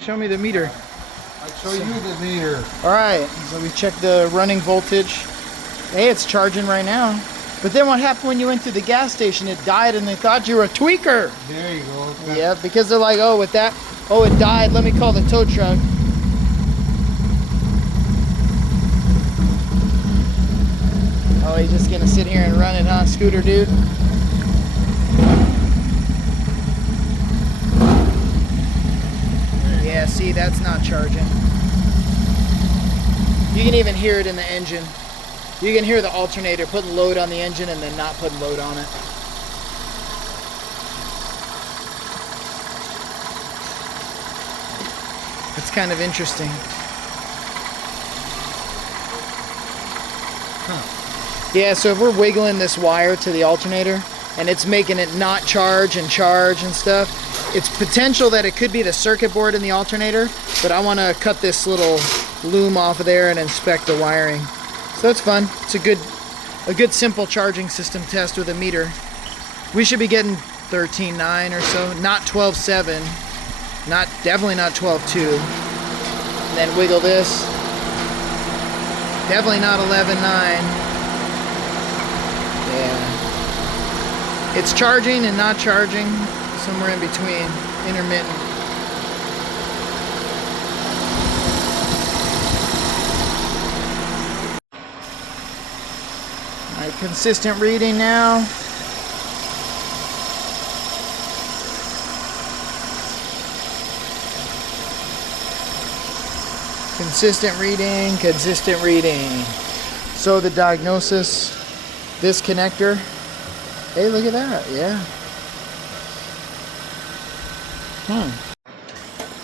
Show me the meter. I'll show you the meter. All right, so we checked the running voltage. Hey, it's charging right now. But then what happened when you went to the gas station? It died and they thought you were a tweaker. There you go. Yeah, because they're like, oh, with that, oh, it died. Let me call the tow truck. Oh, he's just gonna sit here and run it, huh, Scooter dude? Yeah, see, that's not charging. You can even hear it in the engine. You can hear the alternator putting load on the engine and then not putting load on it. It's kind of interesting. Huh. Yeah, so if we're wiggling this wire to the alternator and it's making it not charge and stuff, it's potential that it could be the circuit board in the alternator, but I want to cut this little loom off of there and inspect the wiring. So it's fun. It's a good simple charging system test with a meter. We should be getting 13.9 or so, not 12.7, definitely not 12.2. And then wiggle this. Definitely not 11.9. Yeah. It's charging and not charging, somewhere in between, intermittent. All right, consistent reading now. Consistent reading, consistent reading. So the diagnosis, this connector. Hey, look at that, yeah.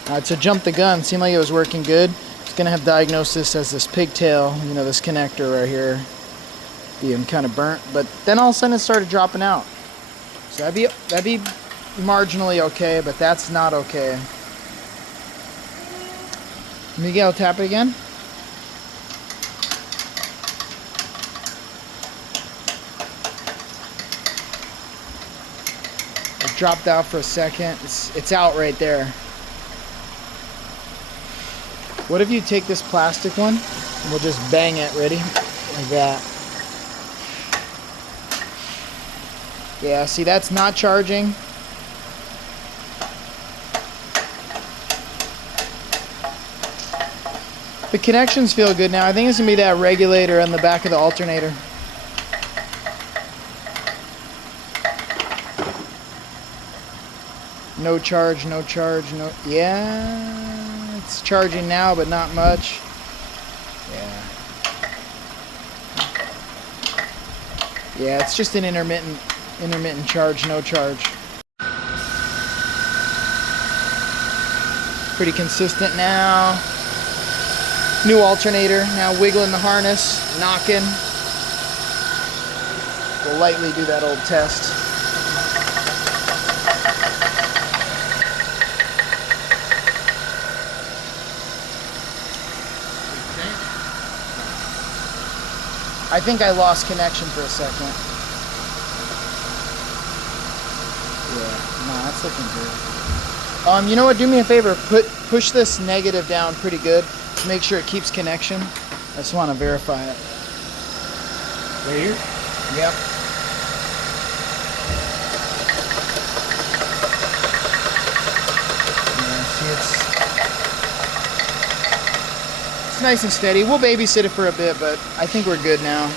Alright, so jump the gun. Seemed like it was working good. It's gonna have diagnosis as this pigtail, you know, this connector right here, being kind of burnt. But then all of a sudden it started dropping out. So that'd be marginally okay, but that's not okay. Miguel, tap it again. It dropped out for a second. It's out right there. What if you take this plastic one and we'll just bang it, ready? Like that. Yeah, see, that's not charging. The connections feel good now. I think it's gonna be that regulator on the back of the alternator. No charge, no charge, no. Yeah, it's charging now, but not much. Yeah. Yeah, it's just an intermittent charge, no charge. Pretty consistent now. New alternator, now wiggling the harness, knocking. We'll lightly do that old test. I think I lost connection for a second. Yeah, no, that's looking good. You know what, do me a favor, push this negative down pretty good. Make sure it keeps connection. I just want to verify it. Right here? Yep. Yeah, see, it's nice and steady. We'll babysit it for a bit, but I think we're good now.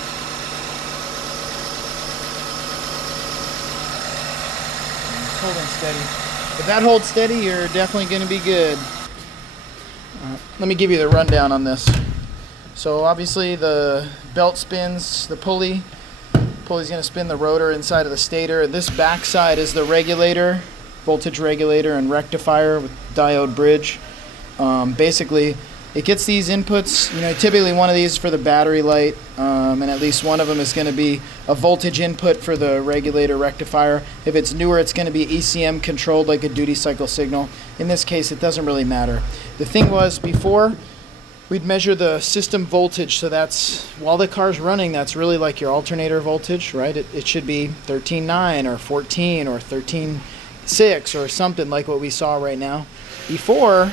It's holding steady. If that holds steady, you're definitely going to be good. Let me give you the rundown on this. So obviously the belt spins, the pulley's going to spin the rotor inside of the stator. This back side is the regulator, voltage regulator and rectifier with diode bridge. Basically, it gets these inputs. You know, typically one of these for the battery light, and at least one of them is going to be a voltage input for the regulator rectifier. If it's newer, it's going to be ECM controlled like a duty cycle signal. In this case, it doesn't really matter. The thing was, before, we'd measure the system voltage, so that's, while the car's running, that's really like your alternator voltage, right? It should be 13.9 or 14 or 13.6 or something like what we saw right now. Before,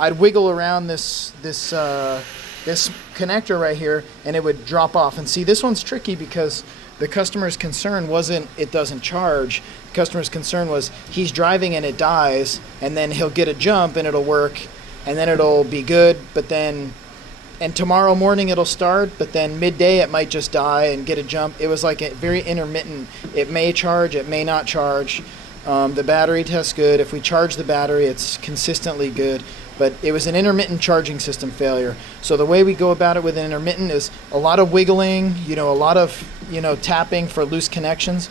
I'd wiggle around this connector right here, and it would drop off. And see, this one's tricky because the customer's concern wasn't it doesn't charge. The customer's concern was he's driving and it dies, and then he'll get a jump and it'll work, and then it'll be good, and tomorrow morning it'll start, but then midday it might just die and get a jump. It was like a very intermittent. It may charge, it may not charge. The battery tests good. If we charge the battery, it's consistently good. But it was an intermittent charging system failure. So the way we go about it with an intermittent is a lot of wiggling, a lot of, tapping for loose connections.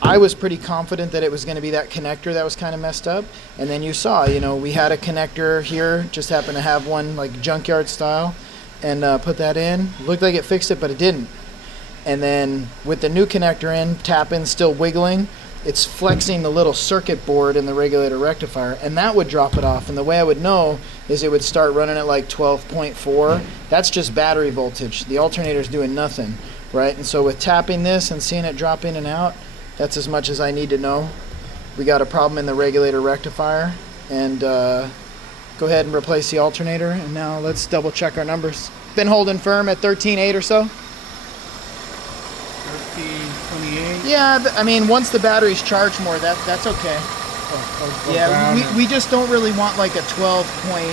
I was pretty confident that it was going to be that connector that was kind of messed up. And then you saw, we had a connector here, just happened to have one like junkyard style, and put that in. Looked like it fixed it, but it didn't. And then with the new connector in, tap-in still wiggling, it's flexing the little circuit board in the regulator rectifier, and that would drop it off. And the way I would know is it would start running at like 12.4. That's just battery voltage. The alternator's doing nothing, right? And so with tapping this and seeing it drop in and out, that's as much as I need to know. We got a problem in the regulator rectifier, and go ahead and replace the alternator. And now let's double check our numbers. Been holding firm at 13.8 or so. 1328. Yeah, I mean, once the battery's charged more, that's okay. Yeah, we just don't really want like a 12.6,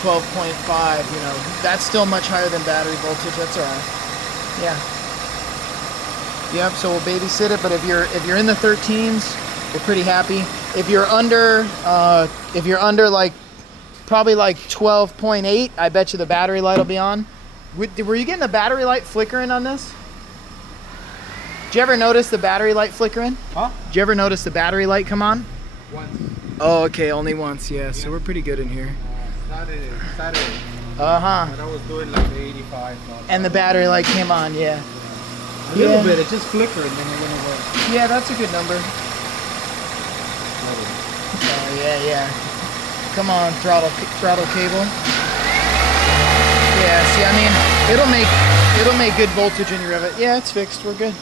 12.5, That's still much higher than battery voltage. That's all right. Yeah. Yep, so we'll babysit it, but if you're in the 13s, we're pretty happy. If you're under like probably like 12.8, I bet you the battery light will be on. Were you getting the battery light flickering on this? Did you ever notice the battery light flickering? Huh? Did you ever notice the battery light come on? Once. Oh, okay, only once, yeah. So we're pretty good in here. Saturday. Uh-huh. But I was doing like 85. And the battery light came on, yeah. A little bit, it just flickered and then it went away. Yeah, that's a good number. Oh, yeah. Come on, throttle cable. Yeah, see, I mean, it'll make good voltage in your rev. Yeah, it's fixed. We're good.